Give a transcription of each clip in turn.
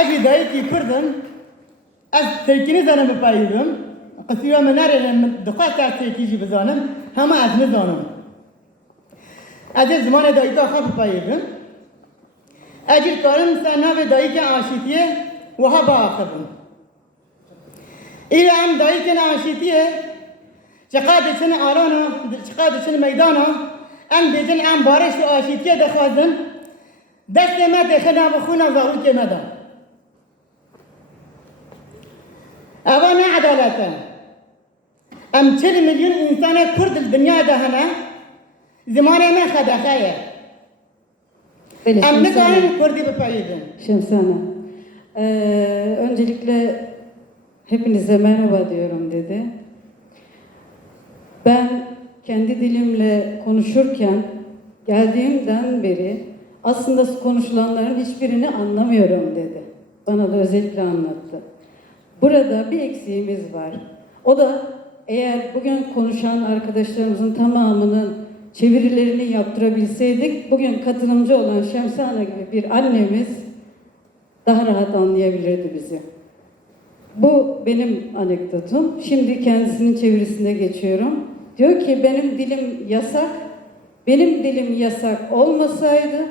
اجي دایکی کردم از ترکینی زنم بپاییدم قصیرا من نره دقیق از ترکیجی بزانم همه از نزانم از زمان دایکا خواب بپاییدم اجی کارم سناو دایک آشیتیه وها با آخبم ایره هم دایک آشیتیه چقدر چن آلانا چقدر چن میدانا ام بیجن ام بارش و آشیتیه دخوازم دست ما دخنا بخونا ضرور که مدام اوا نه عدالته ام چل میلیون انسان کرد الدنیا ده هنا زمان ما خدخه Böyle ام Şemsane. نکارن کردی بپاییدن Şemsane. Ee, öncelikle hepinize merhaba diyorum dedi. Ben kendi dilimle konuşurken geldiğimden beri aslında konuşulanların hiçbirini anlamıyorum dedi. Bana da özellikle anlattı. Burada bir eksiğimiz var. O da eğer bugün konuşan arkadaşlarımızın tamamının çevirilerini yaptırabilseydik bugün katılımcı olan Şemsane gibi bir annemiz daha rahat anlayabilirdi bizi. Bu benim anekdotum. Şimdi kendisinin çevirisine geçiyorum. Diyor ki benim dilim yasak. Benim dilim yasak olmasaydı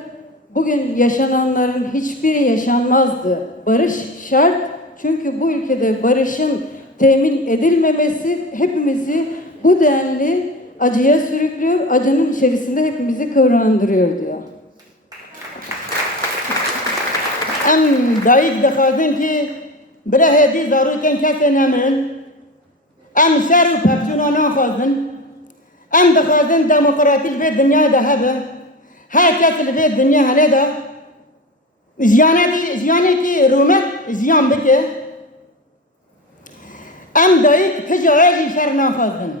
Bugün yaşananların hiçbiri yaşanmazdı. Barış şart çünkü bu ülkede barışın temin edilmemesi hepimizi bu denli acıya sürüklüyor, acının içerisinde hepimizi kıvrandırıyor diyor. Em dayık dikhatin ki bire hedi zarurken kesin emin. Em şerif hepçuna nafazın. Em dikhatin demokratik bir dünyada hebe. ده هبه هر کس به دنیا هنه ده جیانتی جیانتی رومت جیان بکه ام دایک تجارتی شر نخوازن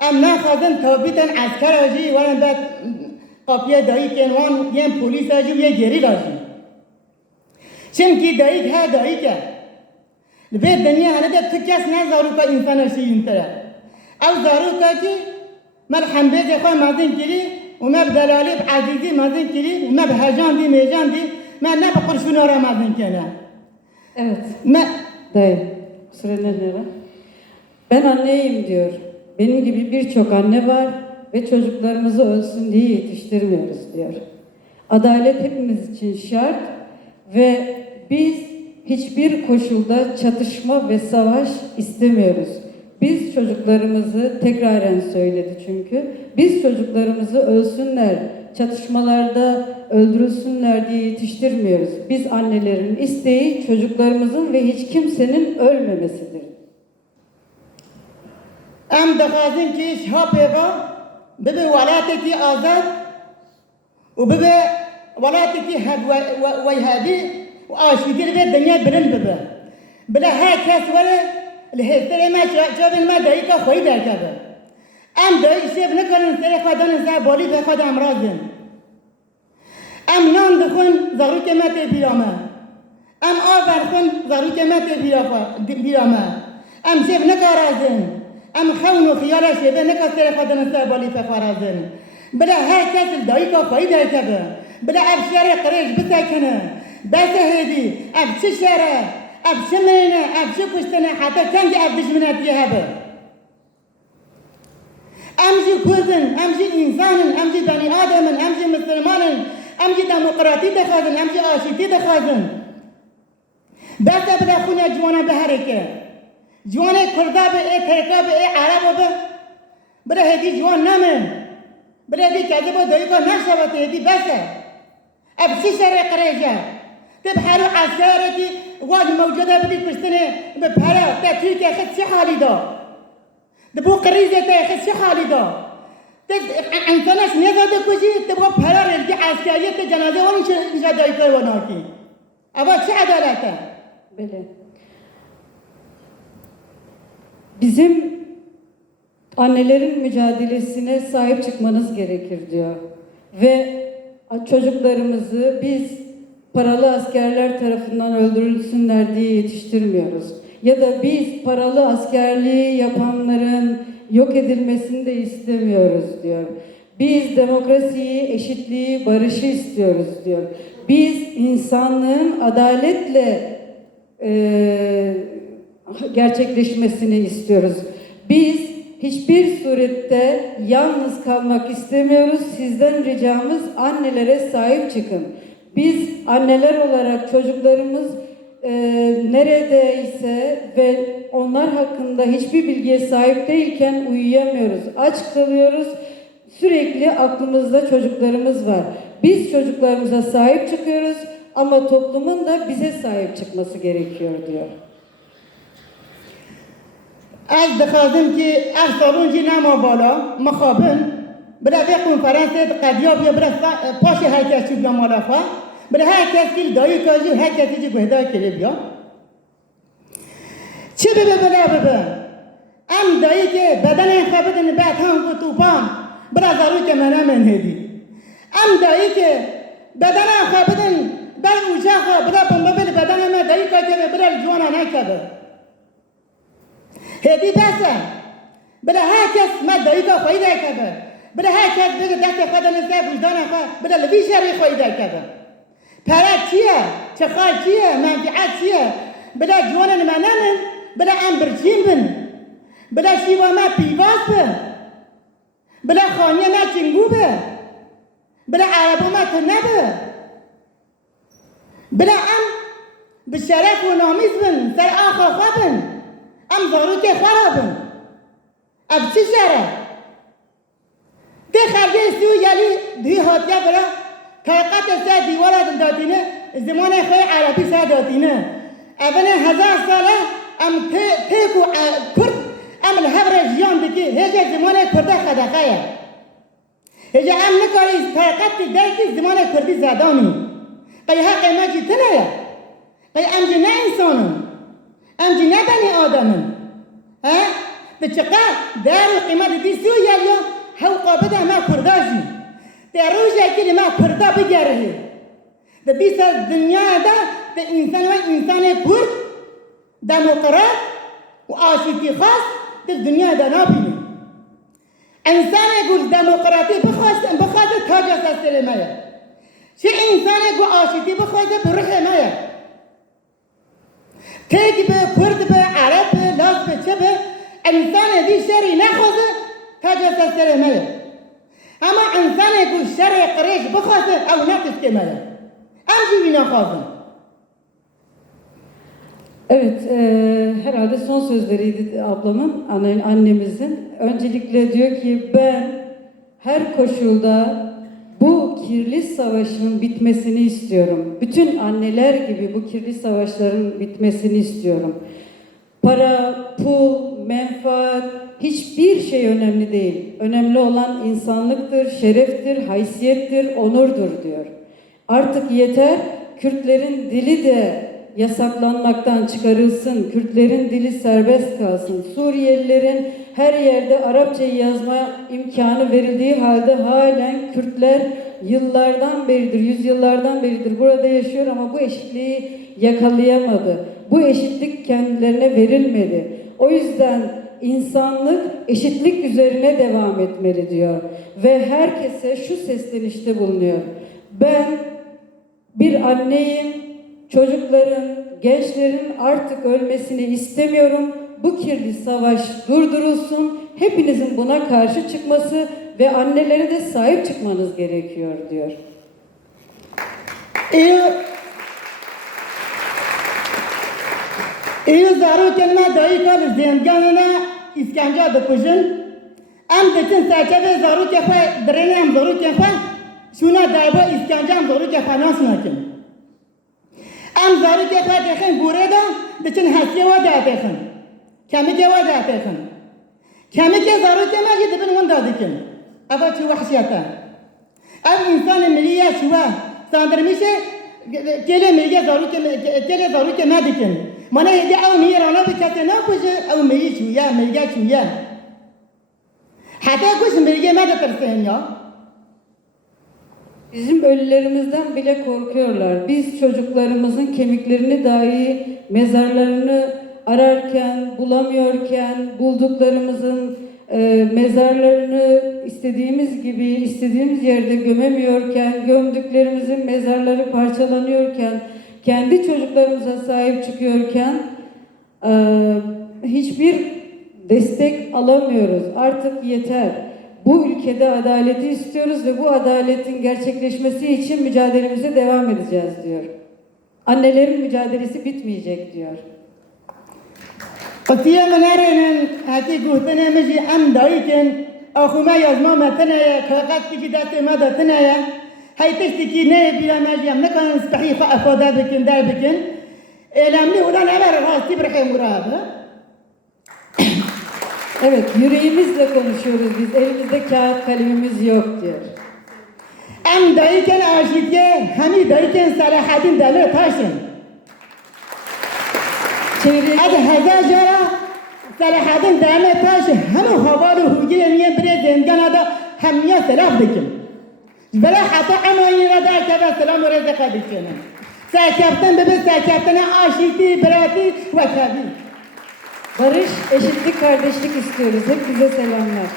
ام نخوازن تابیتن عسکر آجی وان بعد قاپیه دایکن وان یم پولیس آجی و یه گریل آجی چونکی دایک ها دایکه به دنیا هنه ده تکس نه زاروکا انسان شیین تره او زاروکا کی مر حنبه خواه مازن کری و ما بدلالی عزیزی مازن کری و ما بهجان دی میجان دی ما نه بقرشون را مازن کنه Evet. ما Dayı, süreler nere? Ben anneyim diyor. Benim gibi birçok anne var ve çocuklarımızı ölsün diye yetiştirmiyoruz diyor. Adalet hepimiz için şart ve biz hiçbir koşulda çatışma ve savaş istemiyoruz. Biz çocuklarımızı, tekraren söyledi çünkü, biz çocuklarımızı ölsünler, çatışmalarda öldürülsünler diye yetiştirmiyoruz. Biz annelerin isteği çocuklarımızın ve hiç kimsenin ölmemesidir. Em dixwazin ki şiha pêva bibe welatekî azad û bibe welatekî weyhedî û aşîtî li vê dinya bilind bibe. Bila her kes were الهستري ما جابن ما دايكا خوي در دا ام دایی سيب نکنن سر خدان سا بالي دا خد امراضن ام نان دخون ضرورت ما تی بیرامه ام آب خون ضرورت ما تی بیرامه ام سیب نکارازن ام خون و خیال شیبه نکا سر خدان سا بالی فخارازن بلا هر کس دایی که خواهی دایی که بلا افشار قریش بسکنه بس هیدی اف چه شره اب منه اب کشتنه حتی کنگ اب دشمنتی هبه امجي كردن امجي انسانن امجي بني ادمن امجي مسلمانن امجي ديمقراطي دخازن امجي آشتي دخازن بس بلا خونا جوانا بهركه جوانا كردا به اي تركا به اي عرب به بلا هدي جوان نمن بلا هدي كذب ودايقا نشبت هدي بس اب سي شرع قريجه تبحروا عسكرتي واج موجوده بدي كشتنه ببحرا تاتيك يا اخي حالي ده دبو قريزه تا اخي شو حالي ده انسانش نزاده کجی تبغى فرار الجي عسكريه جنازه ونش نجا دايكر وناكي اما چه عدالته Böyle. Bizim annelerin mücadelesine sahip çıkmanız gerekir diyor. Ve çocuklarımızı biz paralı askerler tarafından öldürülsünler diye yetiştirmiyoruz. Ya da biz paralı askerliği yapanların yok edilmesini de istemiyoruz diyor. Biz demokrasiyi, eşitliği, barışı istiyoruz diyor. Biz insanlığın adaletle e, gerçekleşmesini istiyoruz. Biz hiçbir surette yalnız kalmak istemiyoruz. Sizden ricamız annelere sahip çıkın. Biz anneler olarak çocuklarımız e, neredeyse ve onlar hakkında hiçbir bilgiye sahip değilken uyuyamıyoruz. Aç kalıyoruz. Sürekli aklımızda çocuklarımız var. Biz çocuklarımıza sahip çıkıyoruz ama toplumun da bize sahip çıkması gerekiyor diyor. از دخوازم که اف سالون جی نما بالا مخابن برای وی کنفرانس قدیا بیا برای پاش هر کس چی بیا مالا خواه برای هر کس که دایی کاجی هر کسی جی گهده کلی بیا چه ببه بلا ببه ام دایی که بدن خواه بدن بعد هم گو توپام برای ضرور که منه من هدی ام دایی که بدن خواه بدن بر اوچه خواه برای بمبه بل بدن من دایی کاجی برای جوانا نکبه هدی بسه بله هر کس ما دایی که خواهی در بله هر کس بگه دست خود نسته وجدان خود بله لبی شری خواهی در کبه پرد چیه؟ چه خال چیه؟ منفعت چیه؟ بله جوان منمن بله ام برچین بن. بله شیوا ما پیواز به بله خانی ما چنگو به بله عربو ما تنه به بله ام بشرف و نامیز بن. سر آخا خواه بن. ام زارو که خرابن اب چی سره دوی هاتیا برا طاقت سه دیوارا دادینه زمان خوی عربی سه دادینه. اول هزار ساله ام تیکو کرد. ام الهبر جیان دکی هجا زمان کرده خدقه هجا ام نکاری طاقت درکی زمان کردی زدانی. قی ما جی تنه قی ام جی نه انسانم. ام جی نه بنی آدمن ها؟ به چقدر در قیمت دی سو یا یا؟ هو قابده ما کرداجی تے روجے کے ماں پردہ بگیا رہے دا بیسا دنیا دا دا انسان و انسان کرد ديمقراط وآشتي خاص دا الدنيا دا نابي انسان يقول ديمقراطي بخاص بخاص تاج أساس مايا شي انسان يقول آشتي بخاص بروح مايا تيجي بكرد بعرب لاز بشبه انسان دي شري ناخذ تاج أساس مايا انسان يقول شري قريش بخوزه او نتس كمله امشي بينا خوزه Evet, e, herhalde son sözleriydi ablamın, anne- annemizin. Öncelikle diyor ki ben her koşulda bu kirli savaşın bitmesini istiyorum. Bütün anneler gibi bu kirli savaşların bitmesini istiyorum. Para, pul, menfaat hiçbir şey önemli değil. Önemli olan insanlıktır, şereftir, haysiyettir, onurdur diyor. Artık yeter Kürtlerin dili de yasaklanmaktan çıkarılsın. Kürtlerin dili serbest kalsın. Suriyelilerin her yerde Arapçayı yazma imkanı verildiği halde halen Kürtler yıllardan beridir, yüzyıllardan beridir burada yaşıyor ama bu eşitliği yakalayamadı. Bu eşitlik kendilerine verilmedi. O yüzden insanlık eşitlik üzerine devam etmeli diyor. Ve herkese şu seslenişte bulunuyor. Ben bir anneyim. Çocukların, gençlerin artık ölmesini istemiyorum. Bu kirli savaş durdurulsun. Hepinizin buna karşı çıkması ve annelere de sahip çıkmanız gerekiyor diyor. Evi zarokên me dayîkan zênganê îskenca dikujin em diçin serçevê zarokê xwe dirênê em zarokên xwe şûna dayba îskenca em zarokê xwe nas nakin em zarokê xwe dixin gûrê da diçin hesiyê we de dixin kemikê we de dixin kemikê zarokê me jî dibin winda dikin eva çi wehşiyet e ev însanê milî ye çi we sandirmişê kelê milî ye zarokê kelê zarokê me dikin Mana yedi ev niye rana bekate ne kuşu ev meyi çuya meyge çuya. Hatta kuş meyge me de tırsayın ya. Bizim ölülerimizden bile korkuyorlar. Biz çocuklarımızın kemiklerini dahi mezarlarını ararken, bulamıyorken, bulduklarımızın e, mezarlarını istediğimiz gibi, istediğimiz yerde gömemiyorken, gömdüklerimizin mezarları parçalanıyorken, kendi çocuklarımıza sahip çıkıyorken e, hiçbir destek alamıyoruz. Artık yeter. Bu ülkede adaleti istiyoruz ve bu adaletin gerçekleşmesi için mücadelemize devam edeceğiz diyor. Annelerin mücadelesi bitmeyecek diyor. قصية من أرن هاتي قوتنا مجي أم دايكن أخو ما يزما ما تنايا كاقات تجي دات ما دا تنايا هاي تشتكي ناي بلا ماجي أم نكان نستحي خافا دا بكن دا بكن إلامني ولا نعمر راسي برحي مرابا Evet, yüreğimizle konuşuyoruz biz. Elimizde kağıt kalemimiz yok diyor. أم دايكن عاشيتيا همي دايكن صلاحاتين دالة تاشن Çevre از هزار جرا صلاحاتين دالة تاشن همو هوالو هوجي نيا بريد زنجان هذا همية سلاف دكن بلا حتى عماني ردا كذا سلام ورزق دكن ساكبتن ببي ساكبتن عاشيتي براتي وكابي barış, eşitlik, kardeşlik istiyoruz. Hep bize selamlar.